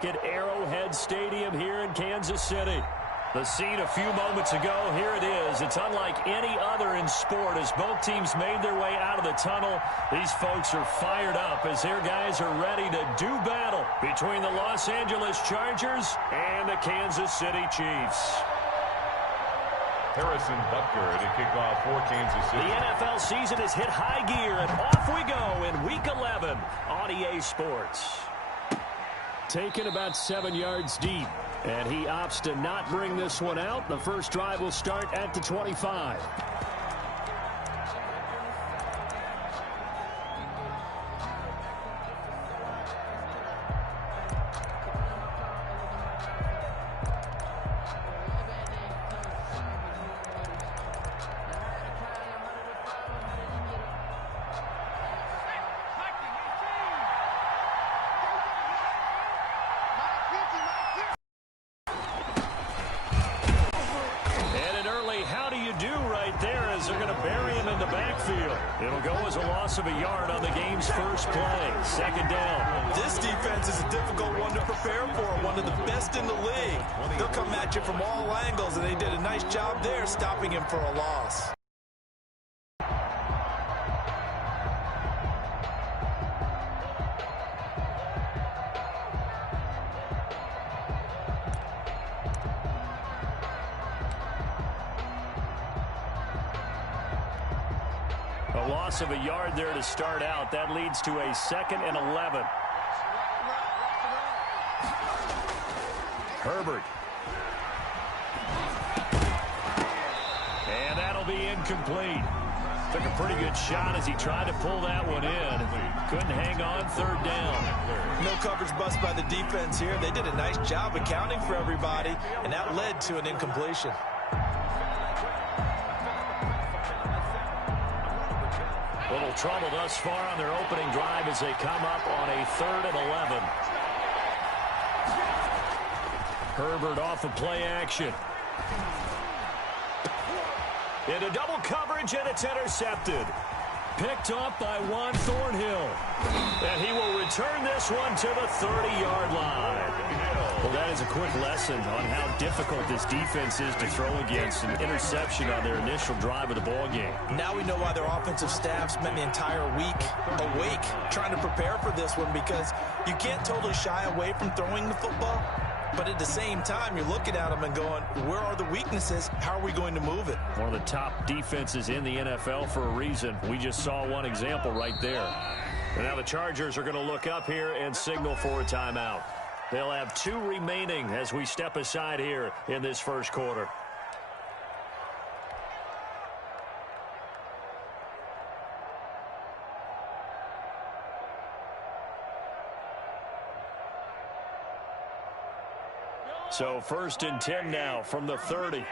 look at Arrowhead Stadium here in Kansas City. The scene a few moments ago, here it is. It's unlike any other in sport as both teams made their way out of the tunnel. These folks are fired up as their guys are ready to do battle between the Los Angeles Chargers and the Kansas City Chiefs. Harrison Butker to kick off for Kansas City. The NFL season has hit high gear, and off we go in Week 11 on EA Sports. Taken about 7 yards deep. And he opts to not bring this one out. The first drive will start at the 25. It'll go as a loss of a yard on the game's first play. Second down. This defense is a difficult one to prepare for, one of the best in the league. They'll come at you from all angles, and they did a nice job there stopping him for a loss. A loss of a yard there to start out. That leads to a 2nd and 11. Herbert. And that'll be incomplete. Took a pretty good shot as he tried to pull that one in. Couldn't hang on. 3rd down. No coverage bust by the defense here. They did a nice job accounting for everybody, and that led to an incompletion. Little trouble thus far on their opening drive as they come up on a 3rd and 11. Herbert off of play action. Into double coverage, and it's intercepted. Picked off by Juan Thornhill. And he will return this one to the 30-yard line. Well, that is a quick lesson on how difficult this defense is to throw against. An interception on their initial drive of the ball game. Now we know why their offensive staff spent the entire week awake trying to prepare for this one, because you can't totally shy away from throwing the football. But at the same time, you're looking at them and going, where are the weaknesses? How are we going to move it? One of the top defenses in the NFL for a reason. We just saw one example right there. And now the Chargers are going to look up here and signal for a timeout. They'll have 2 remaining as we step aside here in this first quarter. So 1st and 10 now from the 30.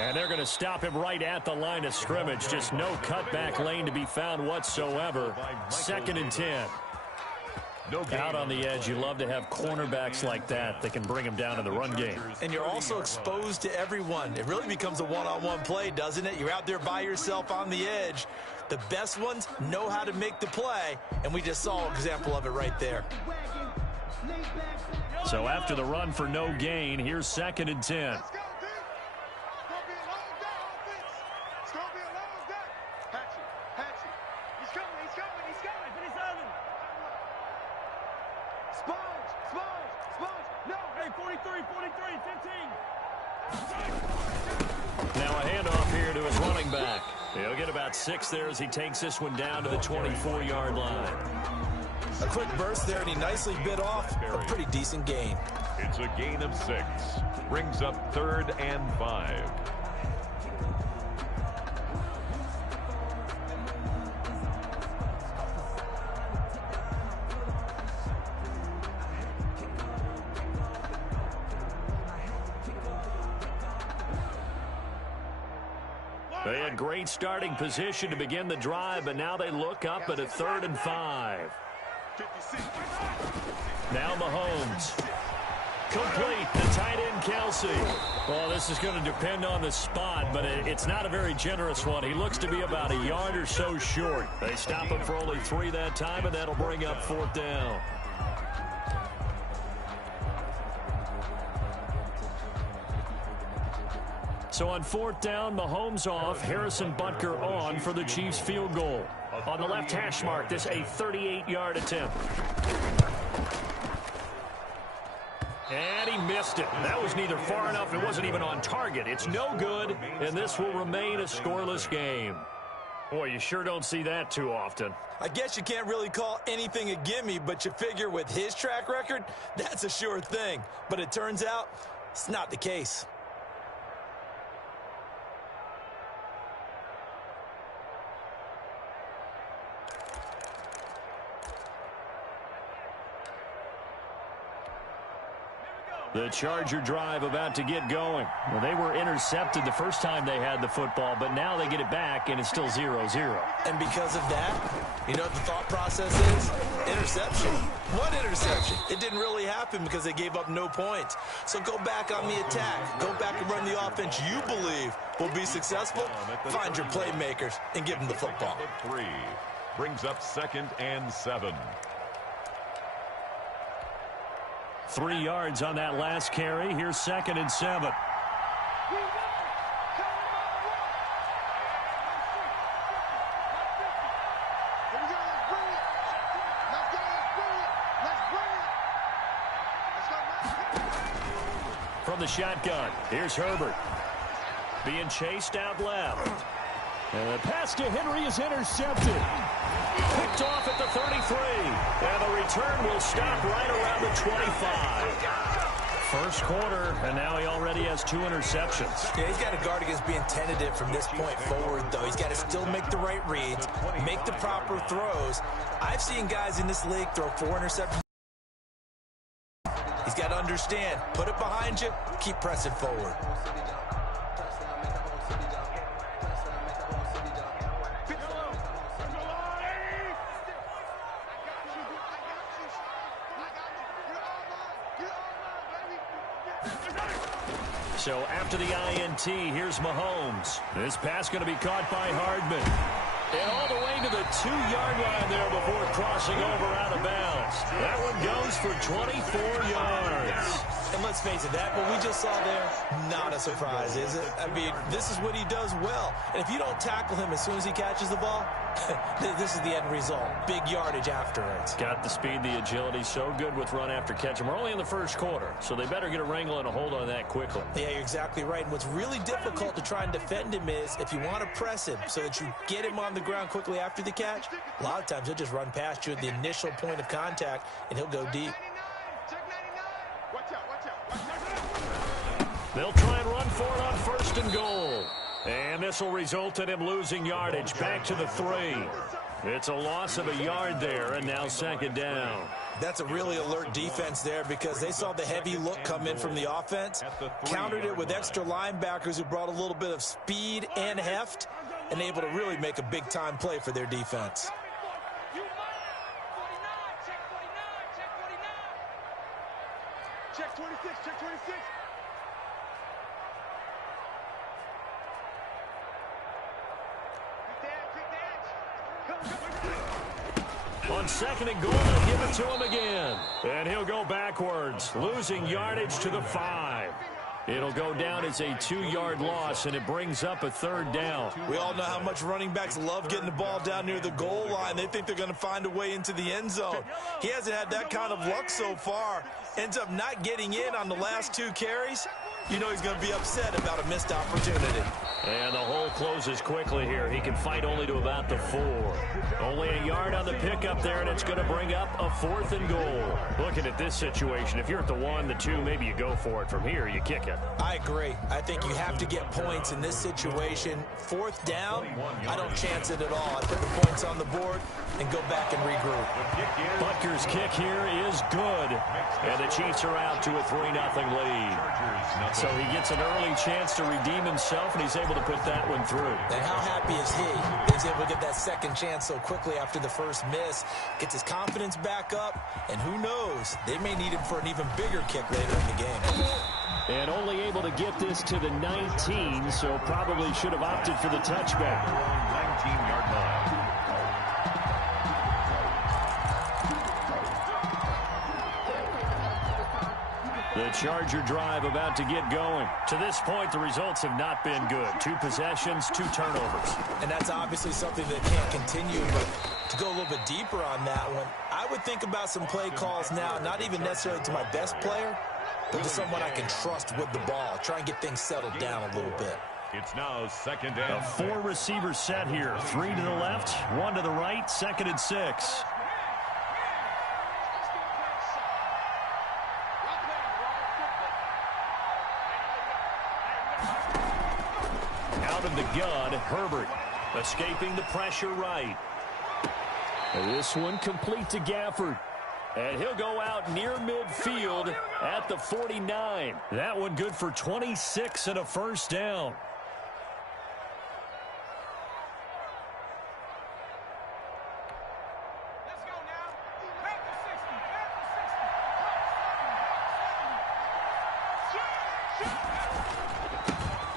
And they're going to stop him right at the line of scrimmage. Just no cutback lane to be found whatsoever. 2nd and 10. Out on the edge, you love to have cornerbacks like that that can bring them down in the run game. And you're also exposed to everyone. It really becomes a one-on-one play, doesn't it? You're out there by yourself on the edge. The best ones know how to make the play, and we just saw an example of it right there. So after the run for no gain, here's 2nd and 10. Now a handoff here to his running back. He'll get about 6 there as he takes this one down to the 24-yard line. A quick burst there, and he nicely bit off a pretty decent gain. It's a gain of 6. Brings up 3rd and 5. They had great starting position to begin the drive, but now they look up at a 3rd and 5. Now Mahomes. Complete. The tight end, Kelsey. Well, this is going to depend on the spot, but it's not a very generous one. He looks to be about a yard or so short. They stop him for only 3 that time, and that'll bring up 4th down. So on 4th down, Mahomes off, Harrison Butker on for the Chiefs field goal. On the left hash mark, this a 38-yard attempt. And he missed it. That was neither far enough. It wasn't even on target. It's no good, and this will remain a scoreless game. Boy, you sure don't see that too often. I guess you can't really call anything a gimme, but you figure with his track record, that's a sure thing. But it turns out it's not the case. The Charger drive about to get going. Well, they were intercepted the first time they had the football, but now they get it back, and it's still 0-0. And because of that, you know what the thought process is? Interception. What interception? It didn't really happen because they gave up no points. So go back on the attack. Go back and run the offense you believe will be successful. Find your playmakers and give them the football. 3 brings up 2nd and 7. 3 yards on that last carry. Here's 2nd and 7. From the shotgun, here's Herbert. Being chased out left. And the pass to Henry is intercepted. Picked off at the 33. And the return will stop right around the 25. First quarter, and now he already has 2 interceptions. Yeah, he's got to guard against being tentative from this point forward, though. He's got to still make the right reads, make the proper throws. I've seen guys in this league throw 4 interceptions. He's got to understand, put it behind you, keep pressing forward. So after the INT, here's Mahomes. This pass going to be caught by Hardman. And all the way to the 2-yard line there before crossing over out of bounds. That one goes for 24 yards. And let's face it, that what we just saw there, not a surprise, is it? I mean, this is what he does well. And if you don't tackle him as soon as he catches the ball, this is the end result. Big yardage afterwards. Got the speed, the agility, so good with run after catch. And we're only in the first quarter, so they better get a wrangle and a hold on that quickly. Yeah, you're exactly right. And what's really difficult to try and defend him is if you want to press him so that you get him on the ground quickly after the catch, a lot of times he'll just run past you at the initial point of contact, and he'll go deep. They'll try and run for it on 1st and goal. And this will result in him losing yardage back to the 3. It's a loss of a yard there, and now 2nd down. That's a really alert defense there because they saw the heavy look come in from the offense, countered it with extra linebackers who brought a little bit of speed and heft, and able to really make a big-time play for their defense. Check 26, check 26. On 2nd and goal, they'll give it to him again. And he'll go backwards, losing yardage to the 5. It'll go down as a 2-yard loss, and it brings up a 3rd down. We all know how much running backs love getting the ball down near the goal line. They think they're going to find a way into the end zone. He hasn't had that kind of luck so far. Ends up not getting in on the last 2 carries. You know he's going to be upset about a missed opportunity. And the hole closes quickly here. He can fight only to about the 4. Only a yard on the pickup there, and it's going to bring up a 4th and goal. Looking at this situation, if you're at the 1, the 2, maybe you go for it. From here, you kick it. I agree. I think you have to get points in this situation. 4th down, I don't chance it at all. I put the points on the board and go back and regroup. Butker's kick here is good. And the Chiefs are out to a 3-0 lead. So he gets an early chance to redeem himself, and he's able to to put that one through. And how happy is he? He's able to get that second chance so quickly after the first miss. Gets his confidence back up, and who knows, they may need him for an even bigger kick later in the game. And only able to get this to the 19, so probably should have opted for the touchback. 19-yard line. The Charger drive about to get going. To this point, the results have not been good. 2 possessions, 2 turnovers. And that's obviously something that can't continue, but to go a little bit deeper on that one, I would think about some play calls now, not even necessarily to my best player, but to someone I can trust with the ball. Try and get things settled down a little bit. It's now 2nd and A 4-receiver set here. 3 to the left, 1 to the right, 2nd and 6. Out of the gun, Herbert escaping the pressure right. And this one complete to Gafford. And he'll go out near midfield at the 49. That one good for 26 and a first down.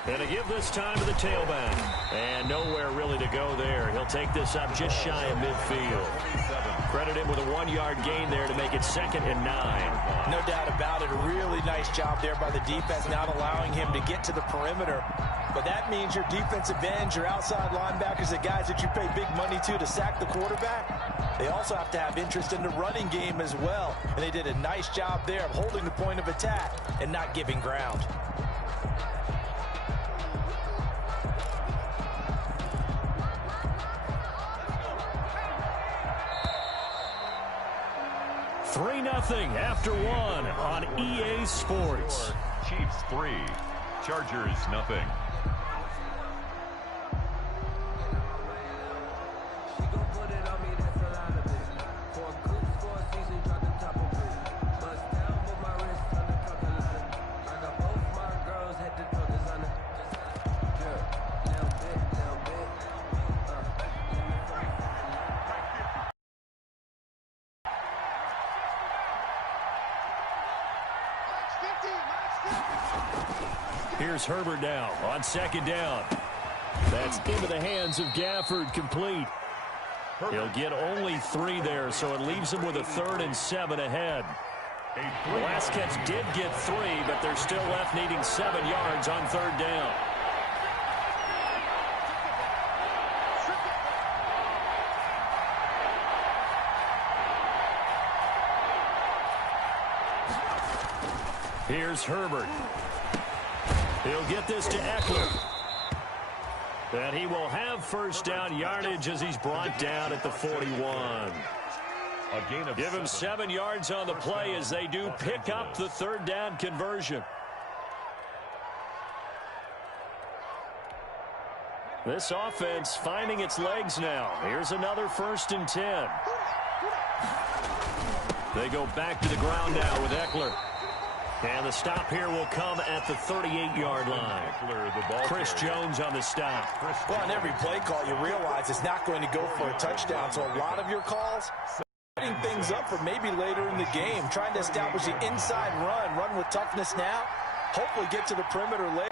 And to give this time to the tailback. And nowhere really to go there. He'll take this up just shy of midfield. Credit him with a 1-yard gain there to make it 2nd and 9. No doubt about it. A really nice job there by the defense, not allowing him to get to the perimeter. But that means your defensive ends, your outside linebackers, the guys that you pay big money to sack the quarterback, they also have to have interest in the running game as well. And they did a nice job there of holding the point of attack and not giving ground. Three nothing after 1 on EA Sports. Chiefs 3, Chargers nothing. Here's Herbert now on 2nd down. That's into the hands of Gafford, complete. He'll get only 3 there, so it leaves him with a 3rd and 7 ahead. The last catch did get 3, but they're still left needing 7 yards on 3rd down. Here's Herbert. He'll get this to Eckler. And he will have first down yardage as he's brought down at the 41. Give him 7 yards on the play as they do pick up the 3rd down conversion. This offense finding its legs now. Here's another 1st and 10. They go back to the ground now with Eckler. And the stop here will come at the 38-yard line. Chris Jones on the stop. Well, on every play call, you realize it's not going to go for a touchdown. So a lot of your calls, setting things up for maybe later in the game, trying to establish the inside run with toughness now, hopefully get to the perimeter later.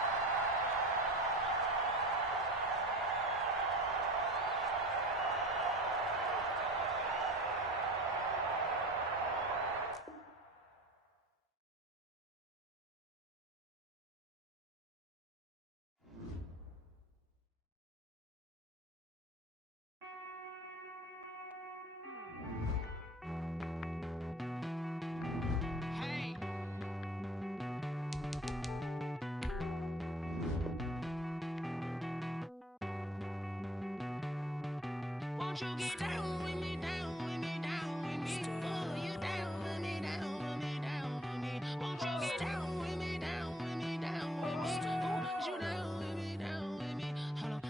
Won't you get down with me, down with me, down with me? Oh, you down with me, down with me, down with me. Won't you get down with me, down with me, down with me? Oh, you down with me, down with me? Hold on.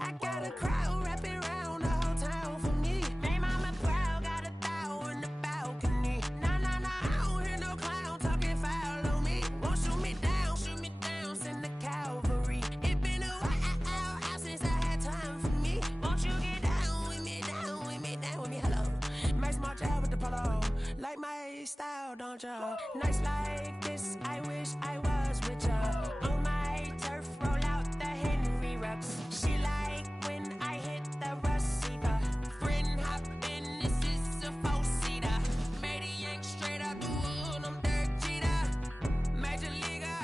I got a crowd wrapping around the whole town for me. They mama proud, got a thou in the balcony. Nah, I don't hear no clown talking foul on me. Won't shoot me down, send the cavalry. It been a while. ya, don't ya? Nights like this, I wish I was with ya. On my turf, roll out the Henry Rux. She like when I hit the receiver. Friend hop in, this is a four-seater. Made a yank straight out the wood, I'm Derek Jeter. Major leaguer,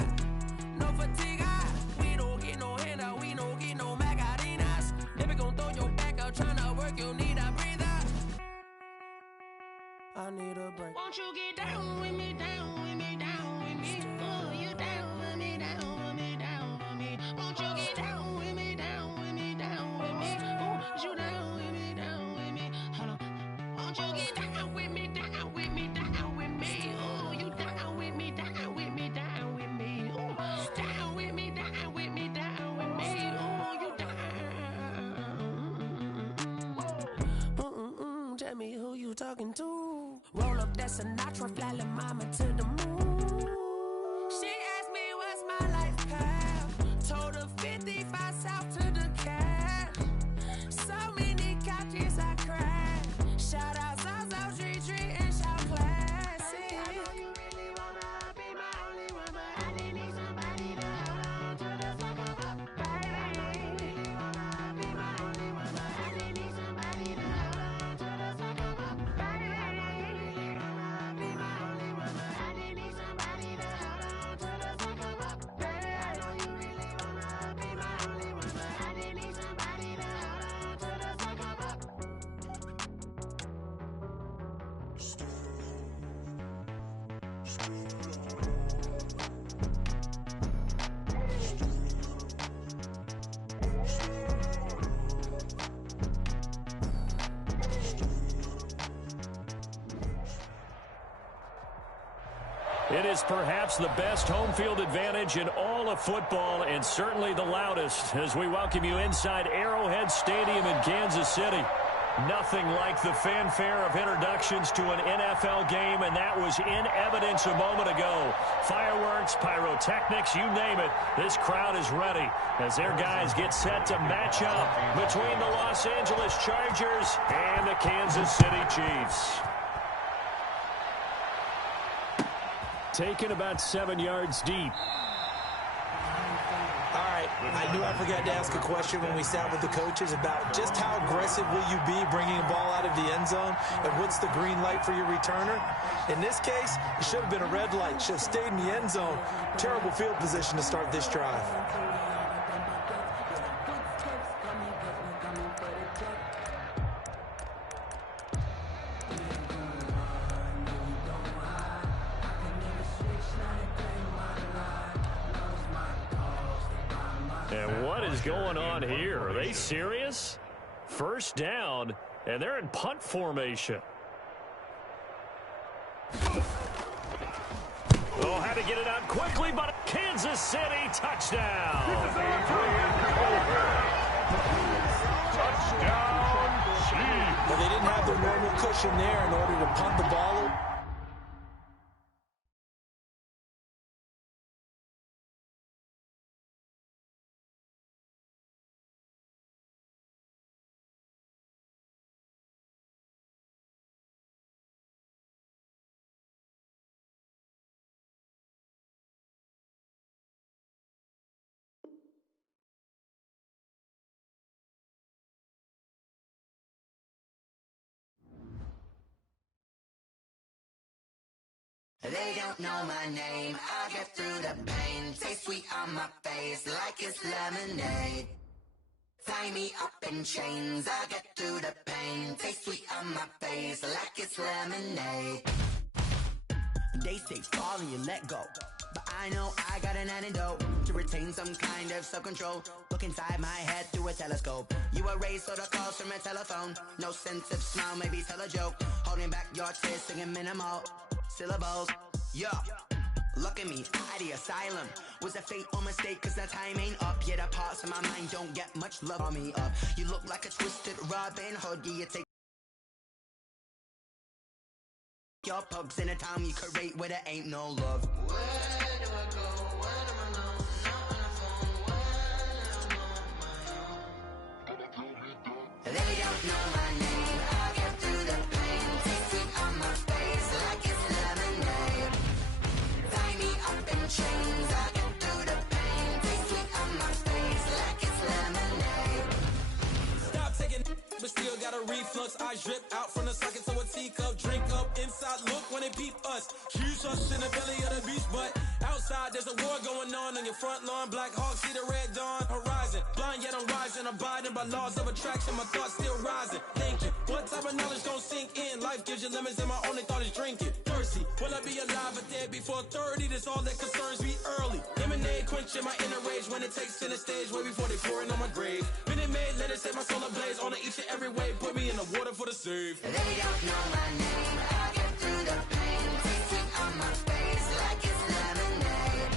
no fatigue. We don't get no handout, we don't get no Magarinas. Never gon' throw your back out, tryna work, you need a breather. I need a break. Won't you get down with me, down with me, down with me? Oh, you down with me, down with me, down with me. Won't you get down with me, down with me, down with me? Oh, you down with me, down with me. Hold on. Won't you get down with me, down with me, down with me? Oh, you down with me, down with me, down with me. Oh, down with me, down with me, down with me. Oh, you down. Tell me who you talking to. Roll up that Sinatra, fly la mama to the moon. She asked me what's my life path. Told her 55 south to the cat. So many couches I crashed. Shout out South Tree and shout classy. I know you really wanna be my only one, but I didn't need somebody to hold on to the fuck up, baby. You really wanna be my only one, but I didn't need somebody to hold on to the fuck up, baby. I know you really wanna be my only one, but I didn't need somebody to hold on to the fuck up, baby. I know you really wanna be my only one, but I didn't need somebody to hold on to the fuck up. It is perhaps the best home field advantage in all of football, and certainly the loudest, as we welcome you inside Arrowhead Stadium in Kansas City. Nothing like the fanfare of introductions to an NFL game, and that was in evidence a moment ago. Fireworks, pyrotechnics, you name it. This crowd is ready as their guys get set to match up between the Los Angeles Chargers and the Kansas City Chiefs. Taken about 7 yards deep. All right, I knew I forgot to ask a question when we sat with the coaches about just how aggressive will you be bringing a ball out of the end zone, and what's the green light for your returner? In this case, it should have been a red light. Should have stayed in the end zone. Terrible field position to start this drive. And what is going on here? Are they serious? First down, and they're in punt formation. Oh, had to get it out quickly, but Kansas City touchdown. Touchdown, Chiefs. But they didn't have their normal cushion there in order to punt the ball. They don't know my name, I get through the pain. Taste sweet on my face like it's lemonade. Tie me up in chains, I get through the pain. Taste sweet on my face like it's lemonade. They say fall and you let go, but I know I got an antidote to retain some kind of self-control. Look inside my head through a telescope. You erase all the calls from a telephone. No sense of smile, maybe tell a joke. Holding back your tears, singing minimal syllables. Yeah, look at me, at the asylum. Was a fate or mistake, cause the time ain't up. Yeah, the parts of my mind don't get much love on me up. You look like a twisted Robin Hood. Yeah, you take your pugs in a town you create where there ain't no love. Where do I go? When am I alone? Not on the phone. When I'm on my own. They don't know my name. I get through the pain. Taste sweet on my face like it's lemonade. reflux. Eyes drip out from the socket to a teacup. Drink up, inside look when they peep us. Huge us in the belly of the beast, but outside there's a war going on your front lawn. Black Hawk, see the red dawn horizon. Blind yet I'm rising, abiding by laws of attraction. My thoughts still rising, thinking what type of knowledge gon' sink in? Life gives you lemons and my only thought is drinking. Thirsty, will I be alive or dead before 30? That's all that concerns me early. Lemonade quenching my inner rage when it takes center stage way before they pour it on my grave. Minute Maid, let it set my soul ablaze on each and every way. Put me in the water for the save. They don't know my name. I get through the pain. Tasting on my face like it's lemonade.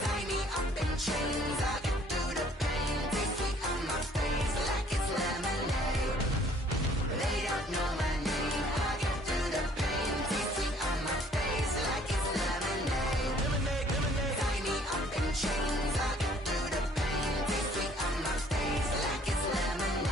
Tie me up in chains. I get through the pain. Tasting on my face like it's lemonade. They don't know my name. I get through the pain. Tasting on my face like it's lemonade. Lemonade, lemonade. Tie me up in chains. I get through the pain. Tasting on my face like it's lemonade.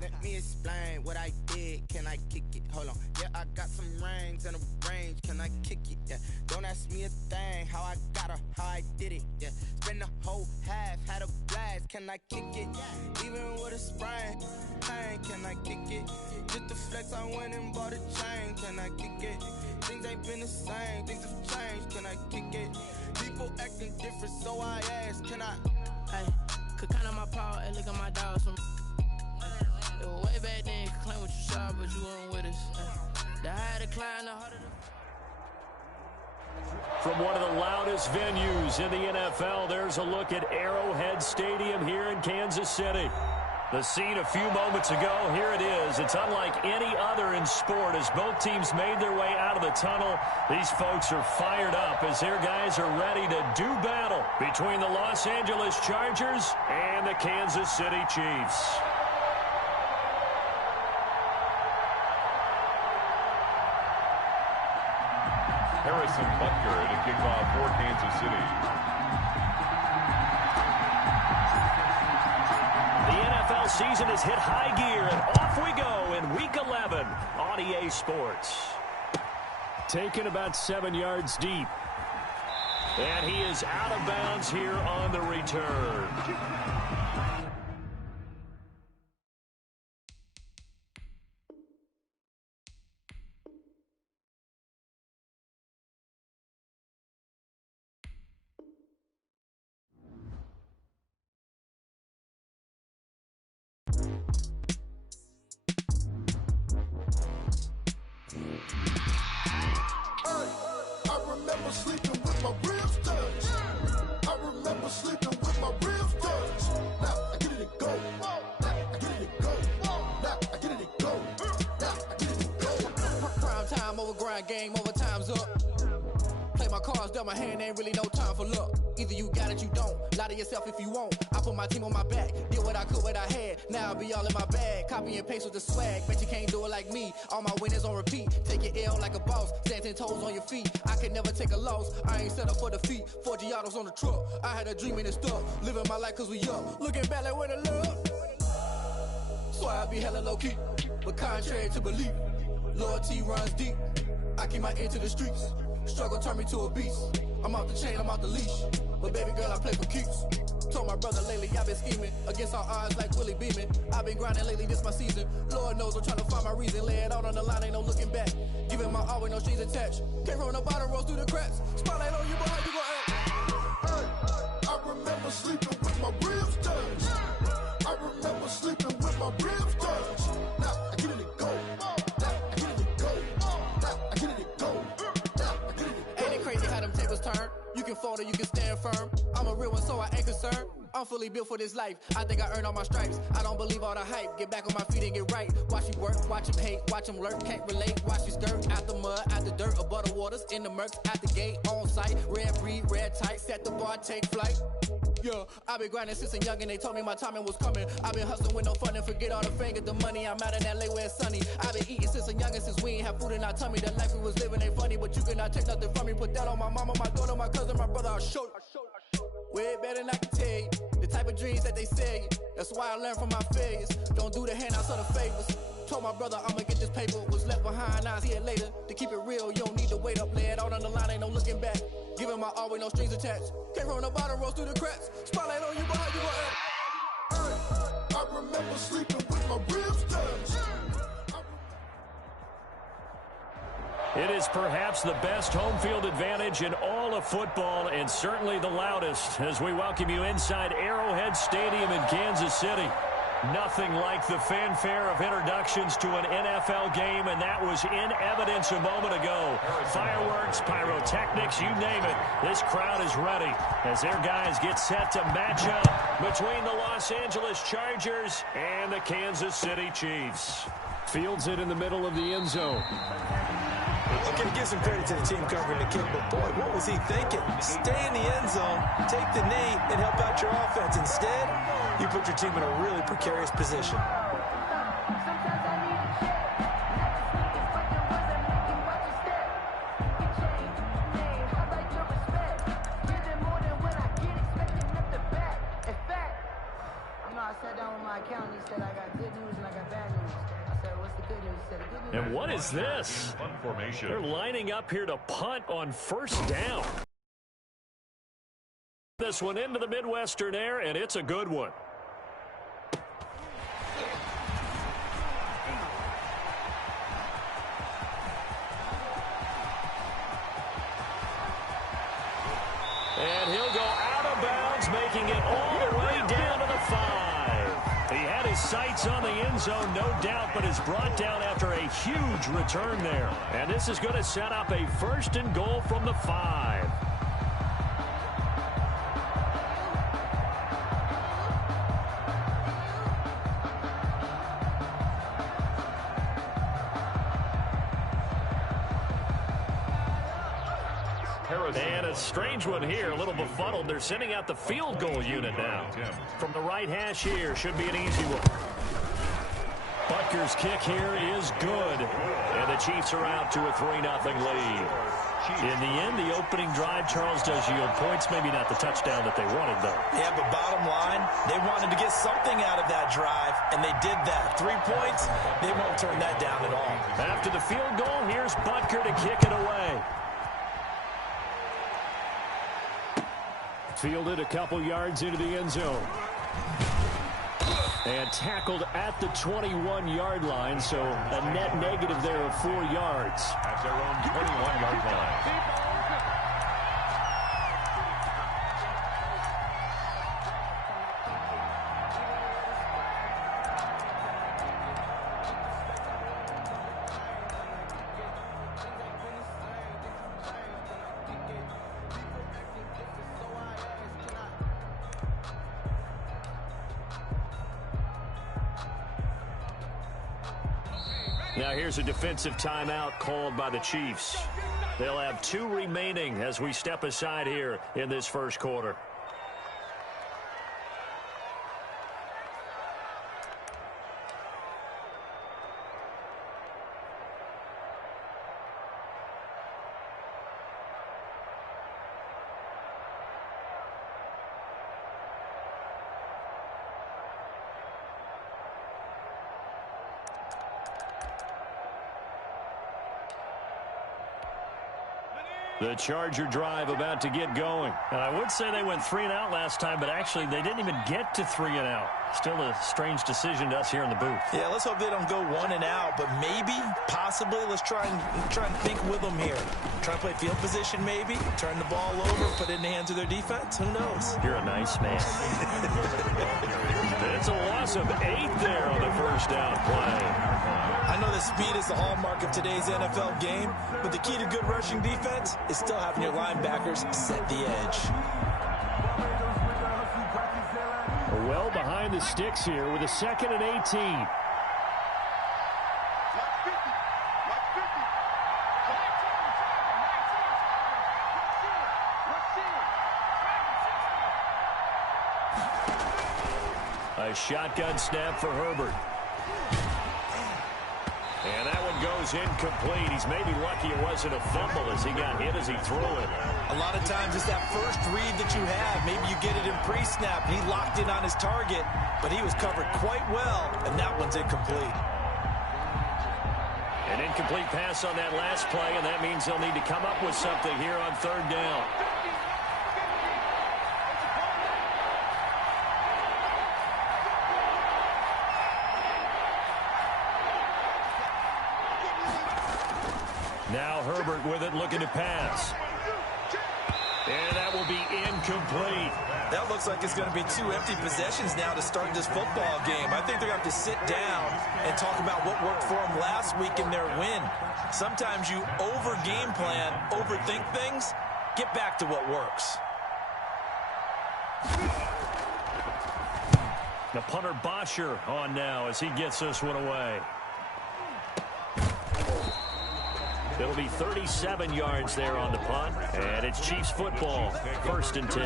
Let me explain what I did. Can I kick it? Hold on. Yeah, I got some rings and a range. Can I kick it? Yeah. Don't ask me a thing. How I got her, how I did it. Yeah. Spend the whole half, had a blast. Can I kick it? Even with a sprain. Pain, can I kick it? Just to flex, I went and bought a chain. Can I kick it? Things ain't been the same. Things have changed. Can I kick it? People acting different, so I ask. Can I? Hey, could count on my power and look at my dogs from. It was way back then, you could claim what you saw, but you weren't with us. The higher the climb, the harder the. From one of the loudest venues in the NFL, there's a look at Arrowhead Stadium here in Kansas City. The scene a few moments ago, here it is. It's unlike any other in sport as both teams made their way out of the tunnel. These folks are fired up as their guys are ready to do battle between the Los Angeles Chargers and the Kansas City Chiefs. Harrison Butker to kick off for Kansas City. The NFL season has hit high gear, and off we go in Week 11 on EA Sports. Taken about 7 yards deep. And he is out of bounds here on the return. Sleeping with my ribs touched. I remember sleeping with my ribs touched. Now I get it and go. Now I get it and go. Now I get it and go. Now I get it and go. Prime time over grind game, over time's up. Play my cards, dealt my hand, ain't really no time for luck. Either you got it, you don't. Lie to yourself if you won't. I put my team on my back, did what I could, what I had. Now I'll be all in my bag, copy and paste with the swag. Bet you can't do it like me. All my winners on repeat. Take your L like a boss, stand 10 toes on your feet. I can never take a loss. I ain't set up for defeat. 4 Giottos on the truck. I had a dream and it stuck. Living my life cause we up. Looking back like where the love. So I be hella low key, but contrary to belief, loyalty runs deep. I keep my ear to the streets. Struggle turned me to a beast. I'm off the chain, I'm off the leash. But baby girl, I play for keeps. Told my brother lately, I've been scheming against all odds like Willie Beeman. I've been grinding lately, this my season. Lord knows I'm trying to find my reason. Lay it out on the line, ain't no looking back. Giving my all with no strings attached. Can't roll no bottom, roll through the cracks. Spotlight on you, but how you gon' act? Hey, I remember sleeping with my ribs touched. I remember sleeping with my ribs touched. Now I get it and go. Now I get it and go. Now I get it and go. Now I get it and go. Ain't it crazy how them tables turn? You can fold or you can stand firm. I'm a real one, so I ain't concerned. I'm fully built for this life. I think I earned all my stripes. I don't believe all the hype. Get back on my feet and get right. Watch you work, watch him hate, watch him lurk. Can't relate, watch you skirt. Out the mud, out the dirt, above the waters, in the murks, out the gate, on site. Red breed, red tight, set the bar, take flight. Yeah, I've been grinding since a young and they told me my timing was coming. I've been hustling with no fun and forget all the fingers, the money. I'm out in LA where it's sunny. I've been eating since a young and since we ain't have food in our tummy. The life we was living ain't funny, but you cannot take nothing from me. Put that on my mama, my daughter, my cousin, my brother, I'll show you. Way better than I can tell you. The type of dreams that they sell you. That's why I learned from my failures. Don't do the handouts or the favors. Told my brother I'ma get this paper. Was left behind, I'll see it later. To keep it real, you don't need to wait up. Lay it out on the line, ain't no looking back. Giving my all with no strings attached. Can't roll the bottom, roll through the cracks. Spotlight on you, but how you gon' act? I remember sleeping with my ribs touched. It is perhaps the best home field advantage in all of football, and certainly the loudest, as we welcome you inside Arrowhead Stadium in Kansas City. Nothing like the fanfare of introductions to an NFL game, and that was in evidence a moment ago. Fireworks, pyrotechnics, you name it. This crowd is ready as their guys get set to match up between the Los Angeles Chargers and the Kansas City Chiefs. Fields it in the middle of the end zone. Okay, to give some credit to the team covering the kick, but boy, what was he thinking? Stay in the end zone, take the knee, and help out your offense. Instead, you put your team in a really precarious position. I sat down with my accountant. He said I got good news and I got bad news. I said, what's the good news? He said, the good news. And what is this? They're lining up here to punt on first down. This one into the Midwestern air, and it's a good one. And he'll go out of bounds, making it all the way down to the 5. He had his sights on the end zone, no doubt, but is brought down after a huge return there. And this is going to set up a first and goal from the 5. And a strange one here, a little befuddled. They're sending out the field goal unit now. From the right hash here, should be an easy one. Butker's kick here is good. And the Chiefs are out to a 3-0 lead. In the end, the opening drive, Charles, does yield points. Maybe not the touchdown that they wanted, though. Yeah, but bottom line, they wanted to get something out of that drive, and they did that. 3 points, they won't turn that down at all. After the field goal, here's Butker to kick it away. Fielded a couple yards into the end zone. And tackled at the 21-yard line, so a net negative there of 4 yards. At their own 21-yard line. Now here's a defensive timeout called by the Chiefs. They'll have 2 remaining as we step aside here in this first quarter. The Charger drive about to get going. And I would say they went 3 and out last time, but actually they didn't even get to 3 and out. Still a strange decision to us here in the booth. Yeah, let's hope they don't go 1 and out, but maybe, possibly, let's try and think with them here. Try to play field position maybe, turn the ball over, put it in the hands of their defense. Who knows? You're a nice man. It's a loss of 8 there on the first down play. I know that speed is the hallmark of today's NFL game, but the key to good rushing defense is still having your linebackers set the edge. behind the sticks here with a 2nd and 18. A shotgun snap for Herbert. And that one goes incomplete. He's maybe lucky it wasn't a fumble as he got hit as he threw it. A lot of times it's that first read that you have. Maybe you get it in pre-snap, and he locked in on his target, but he was covered quite well, and that one's incomplete. An incomplete pass on that last play, and that means they'll need to come up with something here on 3rd down. Now Herbert with it, looking to pass. And that will be incomplete. That looks like it's going to be 2 empty possessions now to start this football game. I think they're going to have to sit down and talk about what worked for them last week in their win. Sometimes you over-game plan, overthink things. Get back to what works. The punter Bosher on now as he gets this one away. It'll be 37 yards there on the punt, and it's Chiefs football, 1st and 10.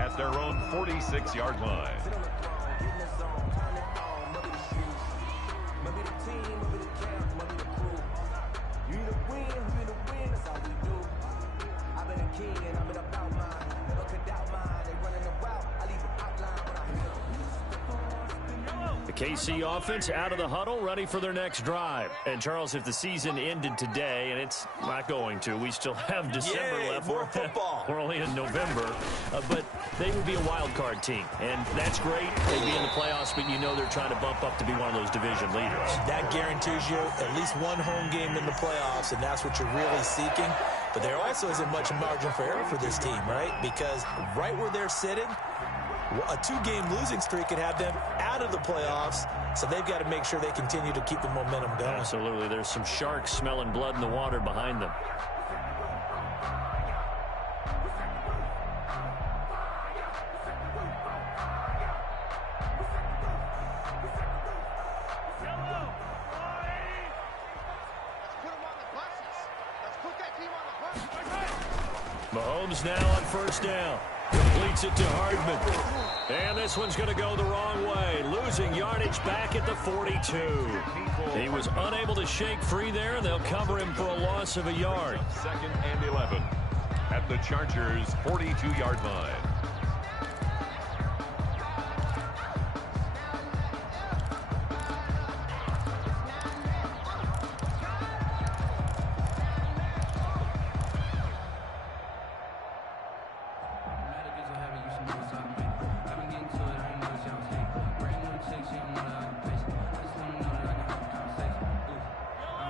At their own 46-yard line. KC offense out of the huddle, ready for their next drive. And, Charles, if the season ended today, and it's not going to, we still have December left. More football. We're only in November. But they would be a wild card team. And that's great. They'd be in the playoffs, but you know they're trying to bump up to be one of those division leaders. That guarantees you at least one home game in the playoffs, and that's what you're really seeking. But there also isn't much margin for error for this team, right? Because right where they're sitting, a 2-game losing streak could have them out of the playoffs, so they've got to make sure they continue to keep the momentum going. Absolutely. There's some sharks smelling blood in the water behind them. Mahomes now on 1st down. Completes it to Hardman. And this one's going to go the wrong way. Losing yardage back at the 42. He was unable to shake free there, and they'll cover him for a loss of a yard. 2nd and 11 at the Chargers' 42-yard line.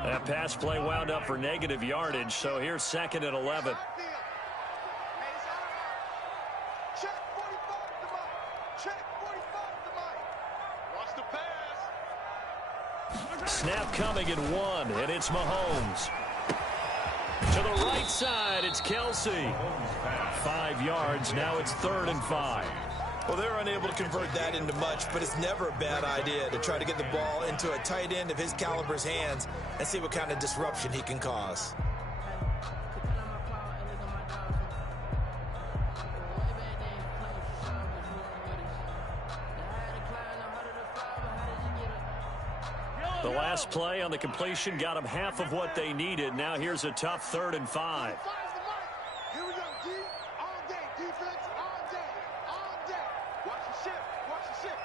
That pass play wound up for negative yardage, so here's 2nd and 11. Snap coming at 1, and it's Mahomes. To the right side, it's Kelsey. 5 yards, now it's 3rd and 5. Well, they're unable to convert that into much, but it's never a bad idea to try to get the ball into a tight end of his caliber's hands and see what kind of disruption he can cause. The last play on the completion got them half of what they needed. Now here's a tough 3rd and 5. Here we go, D. All day. Defense, all day. All day. Watch the ship. Watch the ship.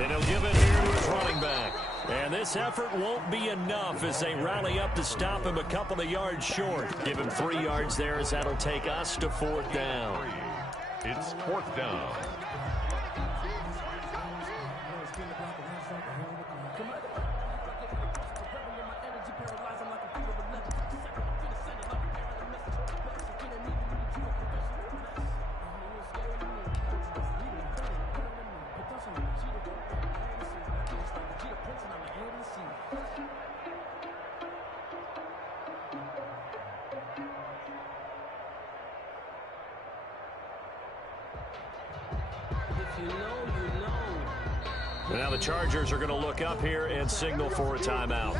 And he'll give it here to his running back. And this effort won't be enough as they rally up to stop him a couple of yards short. Give him 3 yards there as that'll take us to 4th down. It's 4th down. Now the Chargers are going to look up here and signal for a timeout.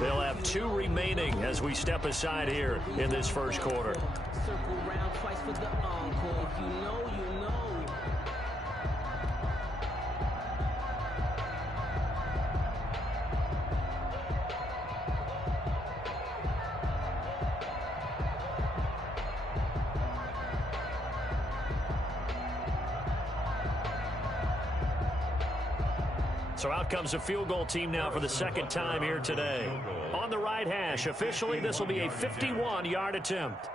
They'll have 2 remaining as we step aside here in this first quarter. Circle round twice for the encore. If you know, you know. So out comes a field goal team now for the second time here today. On the right hash, officially this will be a 51-yard attempt.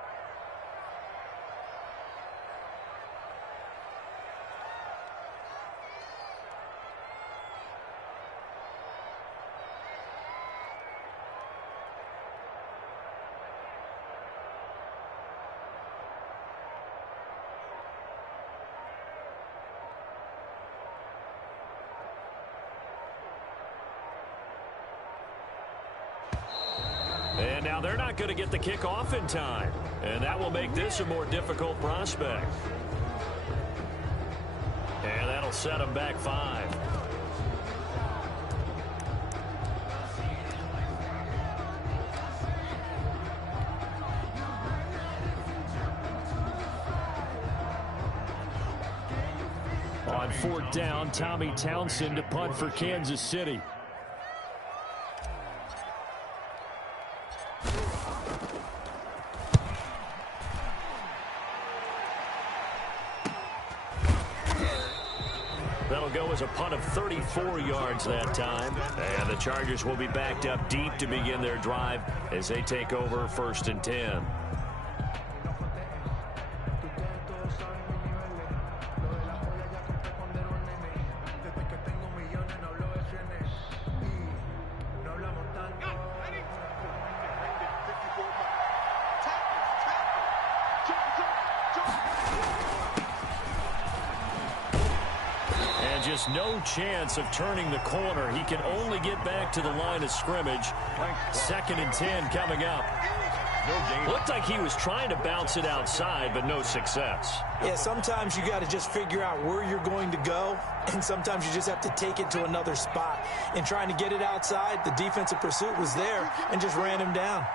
And now they're not going to get the kickoff in time. And that will make this a more difficult prospect. And that'll set them back 5. On 4th down, Tommy Townsend to punt for Kansas City. That'll go as a punt of 34 yards that time. And the Chargers will be backed up deep to begin their drive as they take over 1st and 10. Just no chance of turning the corner. He can only get back to the line of scrimmage. 2nd and 10 coming up. Looked like he was trying to bounce it outside, but no success. Yeah, sometimes you got to just figure out where you're going to go, and sometimes you just have to take it to another spot. In trying to get it outside, the defensive pursuit was there and just ran him down.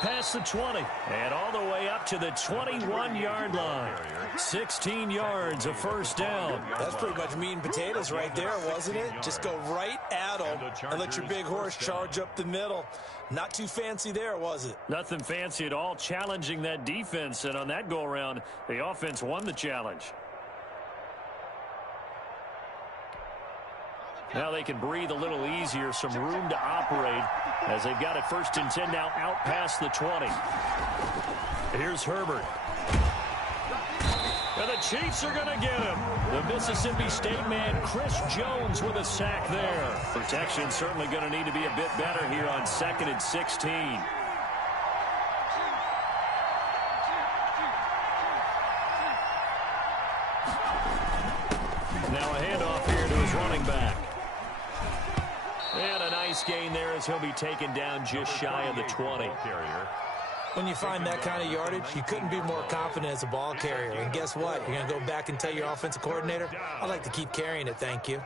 Past the 20 and all the way up to the 21-yard line. 16 yards of first down. That's pretty much meat and potatoes right there, wasn't it? Just go right at them and let your big horse charge up the middle. Not too fancy there, was it? Nothing fancy at all, challenging that defense, and on that go-around, the offense won the challenge. Now they can breathe a little easier, some room to operate as they've got it 1st and 10 now out past the 20. Here's Herbert. And the Chiefs are going to get him. The Mississippi State man, Chris Jones, with a sack there. Protection certainly going to need to be a bit better here on 2nd and 16. Now a handoff here to his running back. And a nice gain there as he'll be taken down just shy of the 20. When you find that kind of yardage, you couldn't be more confident as a ball carrier. And guess what? You're going to go back and tell your offensive coordinator, I'd like to keep carrying it, thank you.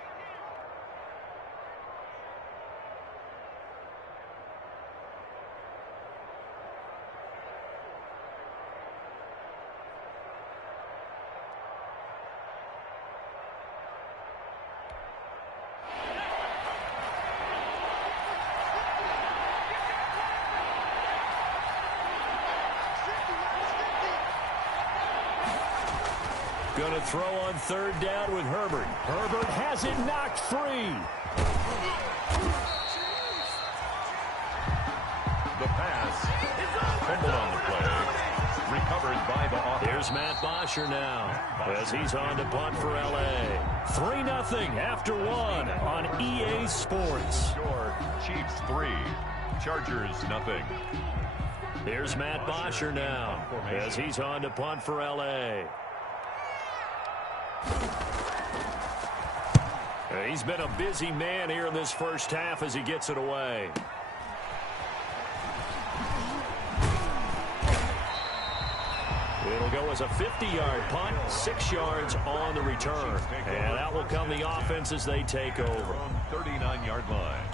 Going to throw on 3rd down with Herbert. Herbert has it knocked free. The pass. Fumbled on the play. Recovered by the offense. Here's Matt Bosher now as he's on to punt for L.A. 3-0 after 1 on EA Sports. Score, Chiefs 3, Chargers 0. Here's Matt Bosher now as he's on to punt for L.A. He's been a busy man here in this first half as he gets it away. It'll go as a 50-yard punt, 6 yards on the return. And out will come the offense as they take over. 39-yard line.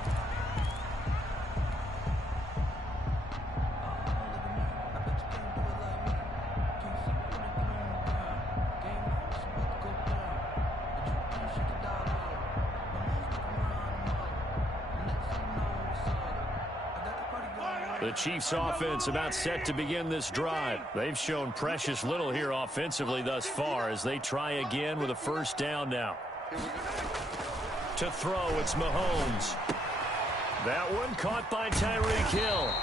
The Chiefs offense about set to begin this drive. They've shown precious little here offensively thus far as they try again with a first down now. To throw, it's Mahomes. That one caught by Tyreek Hill.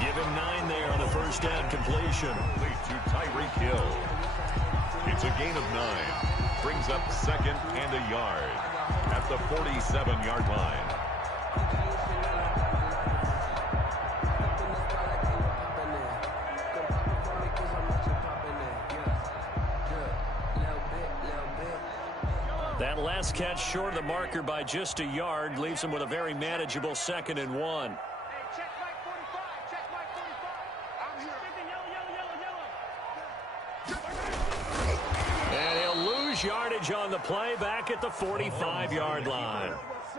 Give him 9 there on the first down completion. To Tyreek Hill. It's a gain of 9. Brings up 2nd and a yard at the 47-yard line. That last catch short of the marker by just a yard leaves him with a very manageable 2nd and 1. Hey, check Mike 45. Check Mike 45. I'm here. And he'll lose yardage on the play back at the 45-yard line.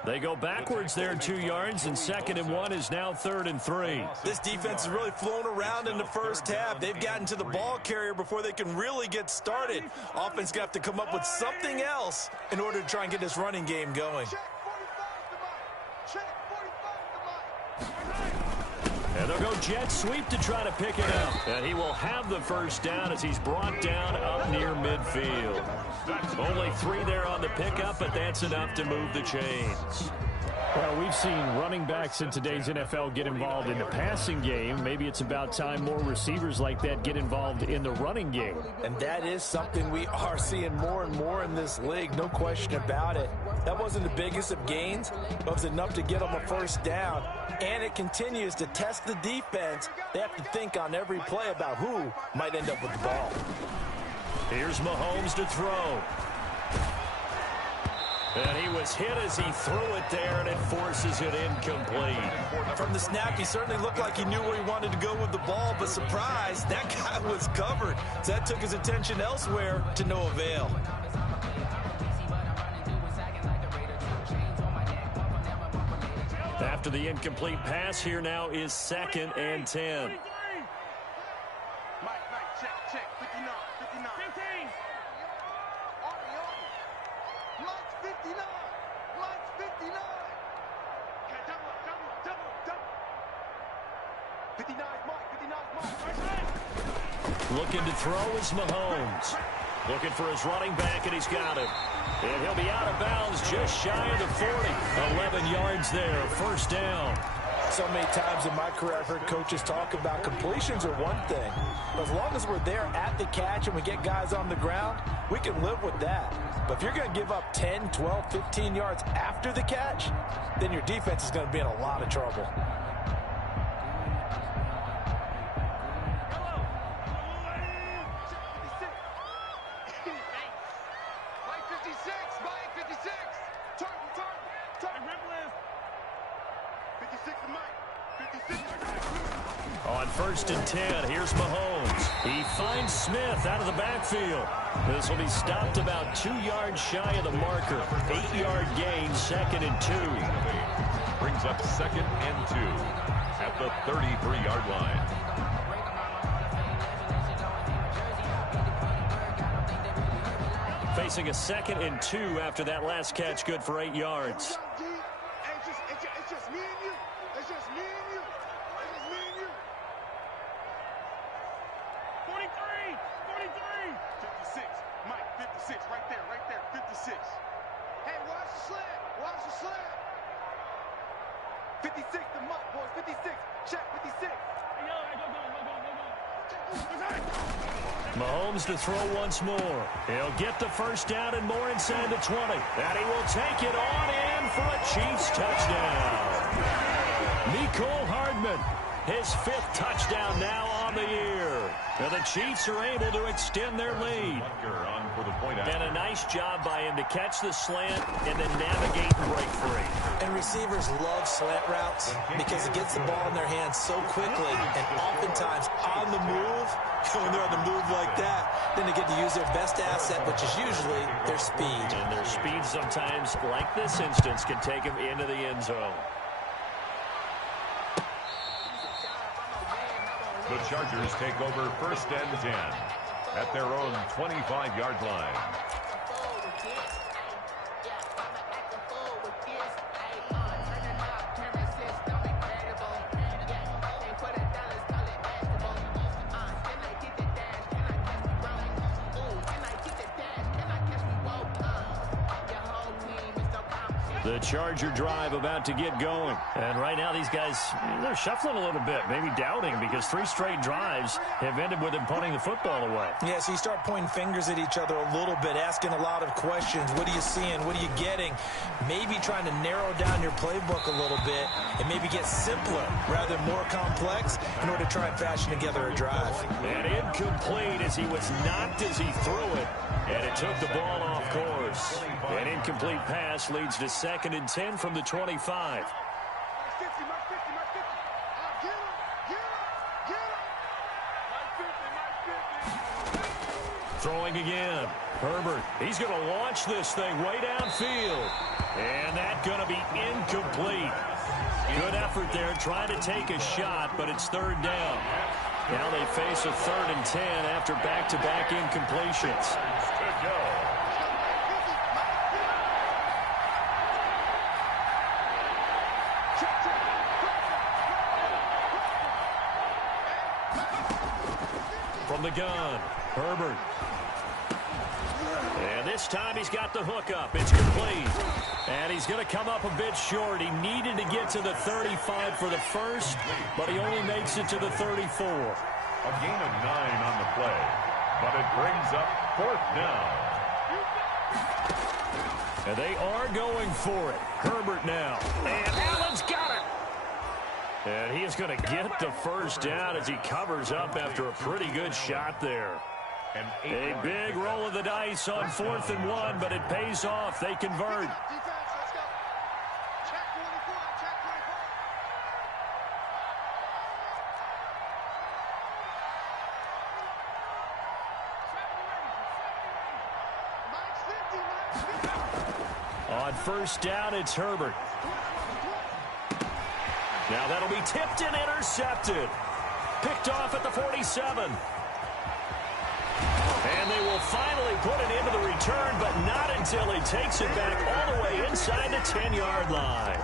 They go backwards there 2 yards, and 2nd and 1 is now 3rd and 3. This defense has really flown around in the first half. They've gotten to the ball carrier before they can really get started. Offense got to come up with something else in order to try and get this running game going. And they'll go jet sweep to try to pick it up. And he will have the first down as he's brought down up near midfield. Only 3 there on the pickup, but that's enough to move the chains. Well, we've seen running backs in today's NFL get involved in the passing game. Maybe it's about time more receivers like that get involved in the running game. And that is something we are seeing more and more in this league, no question about it. That wasn't the biggest of gains, but it was enough to get them a first down. And it continues to test the defense. They have to think on every play about who might end up with the ball. Here's Mahomes to throw. And he was hit as he threw it there, and it forces it incomplete. From the snap, he certainly looked like he knew where he wanted to go with the ball, but surprise, that guy was covered. So that took his attention elsewhere to no avail. After the incomplete pass, here now is 2nd and 10. Mike, check. 59. 15. Mike's 59. Mike's 59. Okay, double. 59 Mike. Looking to throw is Mahomes. Looking for his running back, and he's got him. And he'll be out of bounds just shy of the 40. 11 yards there, first down. So many times in my career I've heard coaches talk about completions are one thing. But as long as we're there at the catch and we get guys on the ground, we can live with that. But if you're going to give up 10, 12, 15 yards after the catch, then your defense is going to be in a lot of trouble. On 1st and 10, here's Mahomes. He finds Smith out of the backfield. This will be stopped about 2 yards shy of the marker. 8-yard gain, 2nd and 2. Brings up 2nd and 2 at the 33-yard line. Facing a 2nd and 2 after that last catch, good for 8 yards. It's just me and you. It's just me and you. It's just me and you. 43. 56. Mike, 56. Right there. 56. Hey, watch the slant. 56 to Mike, boys. 56. Check, 56. Hey, yo, go. Mahomes to throw once more. He'll get the first down and more inside the 20. And he will take it on in for a Chiefs touchdown. Mecole Hardman, his 5th touchdown now on the year. And the Chiefs are able to extend their lead. And a nice job by him to catch the slant and then navigate and break free. And receivers love slant routes because it gets the ball in their hands so quickly, and oftentimes on the move, when they're on the move like that, then they get to use their best asset, which is usually their speed. And their speed sometimes, like this instance, can take them into the end zone. The Chargers take over 1st and 10 at their own 25-yard line. The Charger drive about to get going. And right now these guys, they're shuffling a little bit, maybe doubting, because 3 straight drives have ended with them punting the football away. Yeah, so you start pointing fingers at each other a little bit, asking a lot of questions. What are you seeing? What are you getting? Maybe trying to narrow down your playbook a little bit and maybe get simpler rather than more complex in order to try and fashion together a drive. And incomplete as he was knocked as he threw it. And it took the ball off course. An incomplete pass leads to 2nd and 10 from the 25. Throwing again. Herbert, he's going to launch this thing way downfield. And that's going to be incomplete. Good effort there trying to take a shot, but it's 3rd down. Now they face a 3rd and 10 after back-to-back incompletions. From the gun, Herbert. And this time he's got the hook up. It's complete. And he's going to come up a bit short. He needed to get to the 35 for the first, but he only makes it to the 34. A gain of 9 on the play, but it brings up 4th down. And they are going for it. Herbert now. And Allen's got it. And he is going to get the first down as he covers up after a pretty good shot there. A big roll of the dice on 4th and 1, but it pays off. They convert. On 1st down, it's Herbert. Now that'll be tipped and intercepted. Picked off at the 47. And they will finally put it into the return, but not until he takes it back all the way inside the 10-yard line.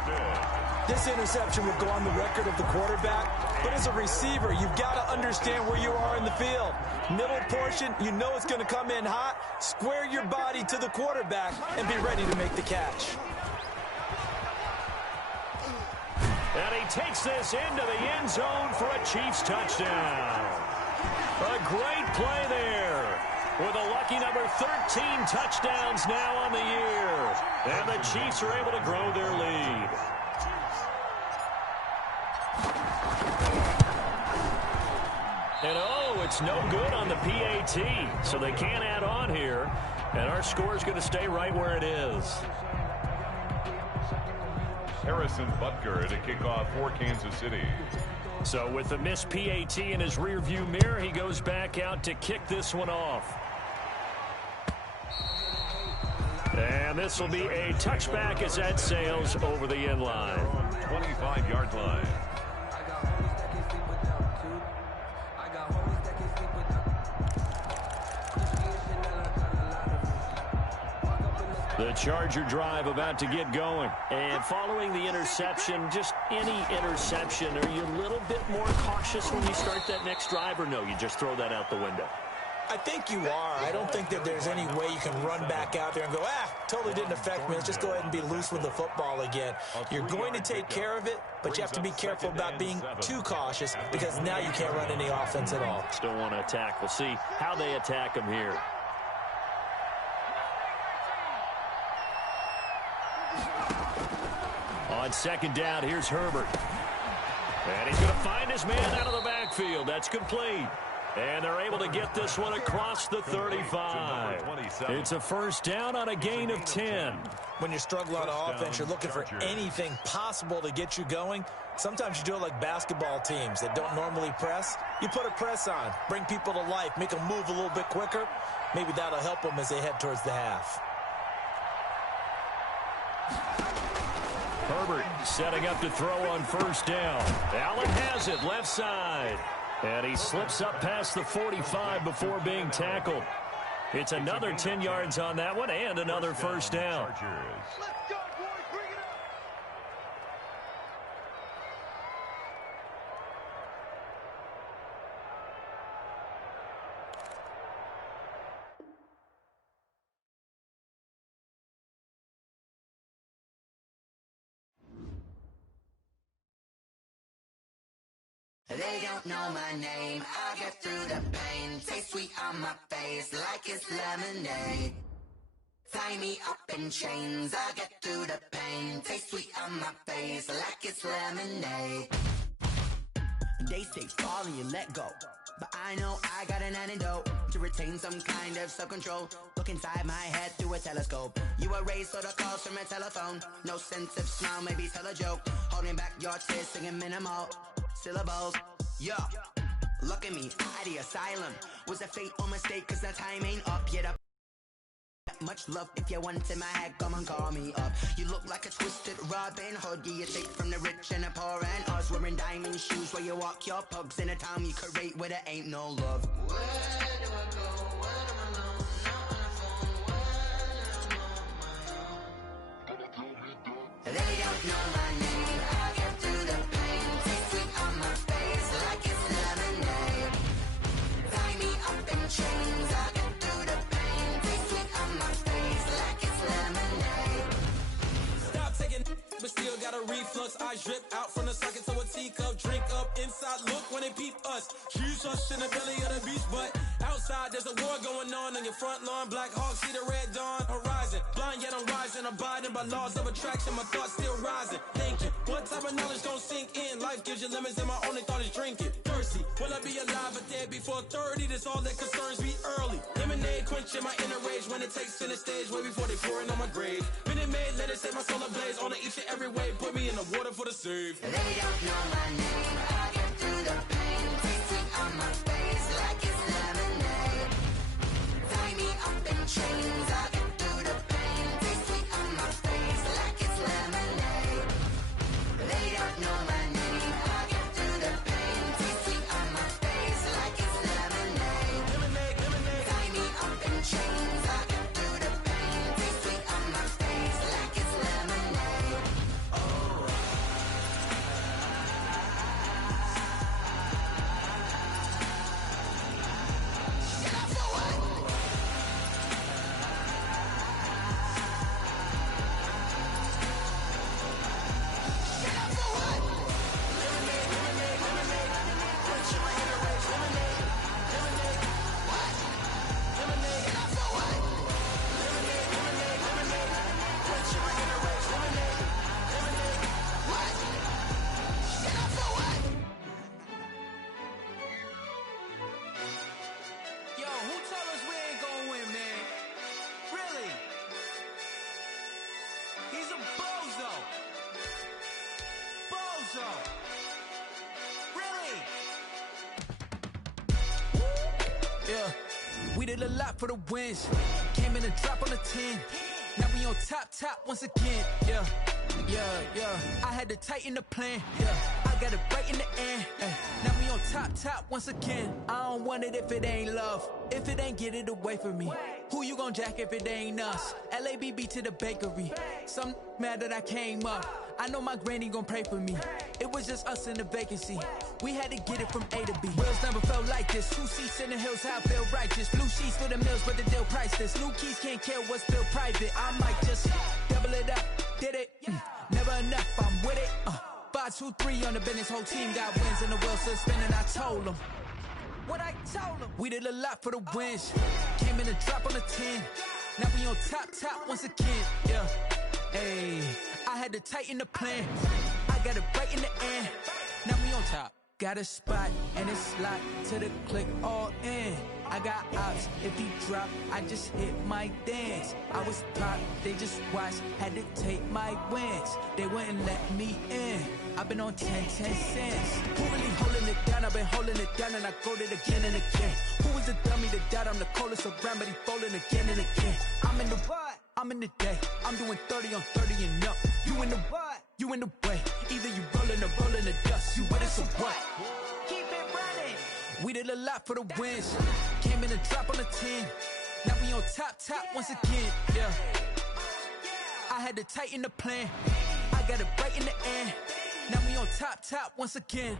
This interception will go on the record of the quarterback, but as a receiver, you've got to understand where you are in the field. Middle portion, you know it's going to come in hot. Square your body to the quarterback and be ready to make the catch. And he takes this into the end zone for a Chiefs touchdown. A great play there with a lucky number 13 touchdowns now on the year. And the Chiefs are able to grow their lead. And oh, it's no good on the PAT, so they can't add on here. And our score is going to stay right where it is. Harrison Butker to kick off for Kansas City. So with the missed PAT in his rearview mirror, he goes back out to kick this one off. And this will be a touchback as that sails over the end line. 25-yard line. The Charger drive about to get going. And following the interception, just any interception, are you a little bit more cautious when you start that next drive, or no, you just throw that out the window? I think you are. I don't think that there's any way you can run back out there and go, totally didn't affect me. Let's just go ahead and be loose with the football again. You're going to take care of it, but you have to be careful about being too cautious because now you can't run any offense at all. Still want to attack. We'll see how they attack him here. On 2nd down, here's Herbert. And he's going to find his man out of the backfield. That's complete. And they're able to get this one across the 35. It's a 1st down on a gain of 10. When you're struggling on offense, you're looking for anything possible to get you going. Sometimes you do it like basketball teams that don't normally press. You put a press on, bring people to life, make them move a little bit quicker. Maybe that'll help them as they head towards the half. Herbert setting up to throw on first down. Allen has it left side. And he slips up past the 45 before being tackled. It's another 10 yards on that one and another first down. Let's go, boys. Bring it up. They don't know my name, I get through the pain. Taste sweet on my face like it's lemonade. Tie me up in chains, I get through the pain. Taste sweet on my face like it's lemonade. They say fall and you let go, but I know I got an antidote to retain some kind of self-control. Look inside my head through a telescope. You erase all the calls from a telephone. No sense of smile, maybe tell a joke. Holding back your tears, singing minimal syllables. Yo, look at me, at the asylum. Was a fate or mistake, cause the time ain't up yet. Much love if you want in my head, come and call me up. You look like a twisted Robin Hood. You take from the rich and the poor and us. Wearing diamond shoes where you walk your pugs in a town you create where there ain't no love. Where do I go? When I'm alone, not on the phone, when I'm on my own. They don't know my name, I get through the pain. Taste sweet on my face like it's lemonade. Tie me up in chains, I get through the pain. Taste sweet on my face like it's lemonade. Stop taking, but still got a reflux. I drip out from the socket to a teacup. Drink up inside, look when they peep us. Huge us in the belly of the beach, but outside there's a war going on your front lawn. Black Hawk, see the red dawn horizon. Blind yet I'm rising, abiding by laws of attraction. My thoughts still rising. Thinking, what type of knowledge gon' sink in? Life gives you lemons and my only thought is drinking. Thirsty, will I be alive or dead before 30? That's all that concerns me early. Lemonade quenching my inner rage when it takes center stage way before they pour it on my grave. Minute Maid, let it set my soul ablaze. On each and every way, put me in the water for the save. They don't know my name, I get through the pain. Taste sweet on my face like it's lemonade. Tie me up in chains, I get through the pain. Taste sweet on my face like it's lemonade. They don't know my name, I get through the pain. Taste sweet on my face like it's lemonade. Tie me up in chains, I get through the pain. Taste sweet on my face like it's lemonade. Yo, who told us we ain't gonna win, man? Really? He's a bozo. Bozo. Really? Yeah, we did a lot for the wins. Came in a drop on the 10. Now we on top once again. Yeah. I had to tighten the plan. Yeah, I got it right in the end. Now we on top once again. I don't want it if it ain't love. If it ain't, get it away from me. Who you gon' jack if it ain't us? LABB to the bakery. Some mad that I came up. I know my granny gon' pray for me. It was just us in the vacancy. We had to get it from A to B. Wheels never felt like this. 2 seats in the hills, how I feel righteous. Blue sheets for the mills, but the deal priceless. New keys can't care what's built private. I might just double it up. Did it? Never enough, I'm with it. 5, 2, 3 on the business. Whole team got wins and the wheels still spinning. I told them what I told them. We did a lot for the wins. Came in a drop on the 10. Now we on top once again. Yeah. Hey, I had to tighten the plan. I got it right in the end. Now we on top. Got a spot and it's locked to the click all in. I got ops, if he drop, I just hit my dance. I was pop, they just watched, had to take my wins. They wouldn't let me in. I've been on 10 cents. Who really holding it down? I've been holding it down and I go it again and again. Who was the dummy that died? I'm the coldest around, but he falling again and again. I'm in the what? I'm in the day. I'm doing 30 on 30 and up. You in the what? You in the way. Either you rolling or rolling the dust. You with us or what? Keep it running. We did a lot for the wins. Came in and drop on the 10. Now we on top once again. Yeah. I had to tighten the plan. I got it right in the end. Now we on top once again.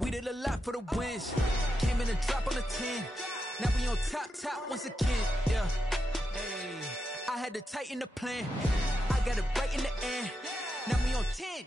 We did a lot for the wins. Came in and drop on the 10. Now we on top once again. Yeah. Hey. I had to tighten the plan. I got it right in the end. Now we on 10.